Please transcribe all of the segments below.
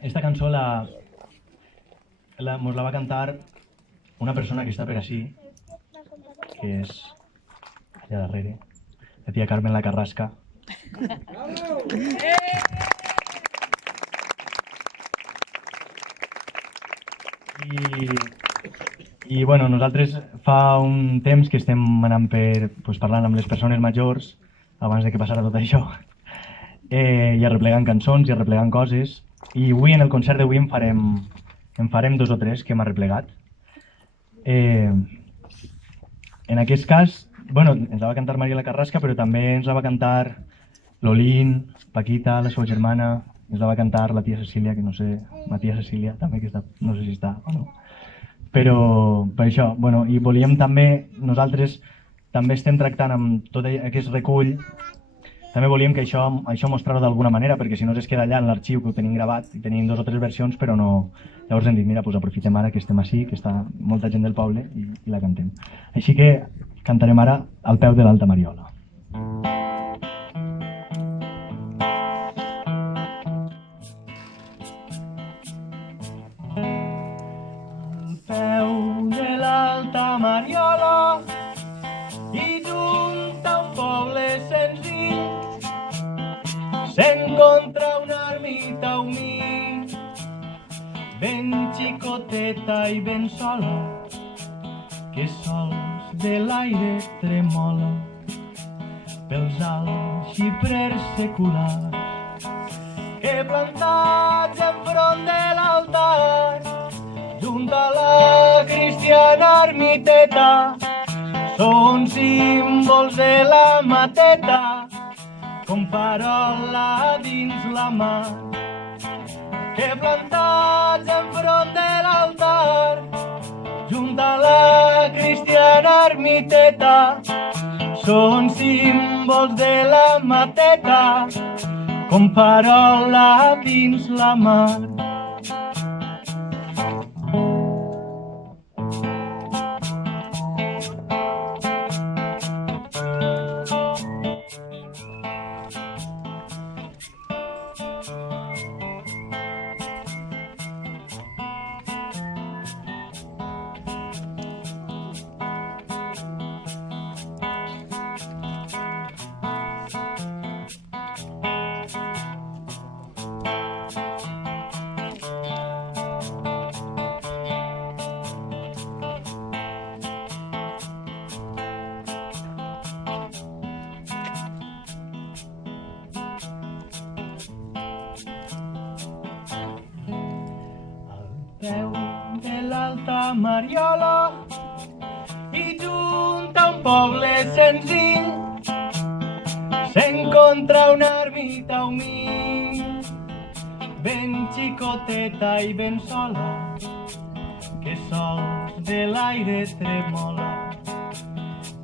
Esta cançó mos la va cantar una persona que està per així, que és allà darrere, la tia Carmen La Carrasca. I bueno, nosaltres fa un temps que estem anant parlant amb les persones majors, abans de que passara tot això, i arreplegant cançons i arreplegant coses. I avui, en el concert d'avui, en farem dos o tres que hem arreplegat. En aquest cas, bueno, ens la va cantar Maria La Carrasca, però també ens la va cantar l'Olín, Paquita, la seva germana, ens la va cantar la tia Cecília, que no sé, la tia Cecília també, que està, no sé si està o no. Però per això, bueno, i volíem també, nosaltres també estem tractant amb tot aquest recull, també volíem que això mostrar-ho d'alguna manera, perquè si no es queda allà en l'arxiu que ho tenim gravat i tenim dos o tres versions, però no. Llavors hem dit, mira, doncs aprofitem ara que estem així, que està molta gent del poble i la cantem. Així que cantarem ara Al peu de l'Alta Mariola. Al peu de l'Alta Mariola i junt a un poble senzill s'encontra una ermita humil, ben xicoteta i ben sola, que sols de l'aire tremola pels alts xiprers seculars que plantats enfront de l'altar junt a la cristiana ermiteta són símbols de la mateta com farola dins la mar, que plantats enfront de l'altar junt a la cristiana ermiteta són símbols de la mateta com farola dins la mar. Peu de l'Alta Mariola i junt a un poble senzill s'encontra una ermita humil, ben xicoteta i ben sola, que sols de l'aire tremola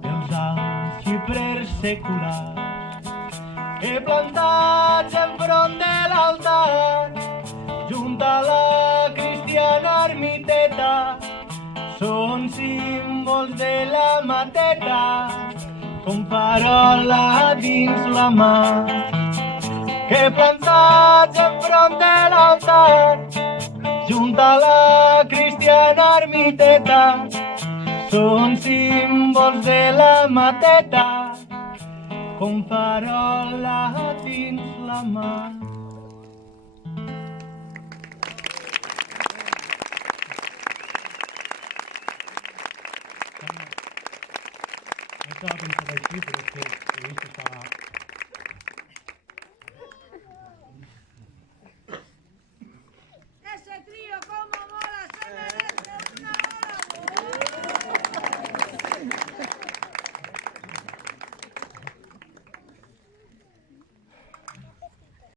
pels alts xiprers seculars que plantats enfront de l'altar junt a la cristiana ermiteta són símbols de la mateta com farola dins la mar, que plantats enfront de l'altar junt a la cristiana ermiteta són símbols de la mateta com farola dins la mar. No estava pensat així, però és que he vist que estava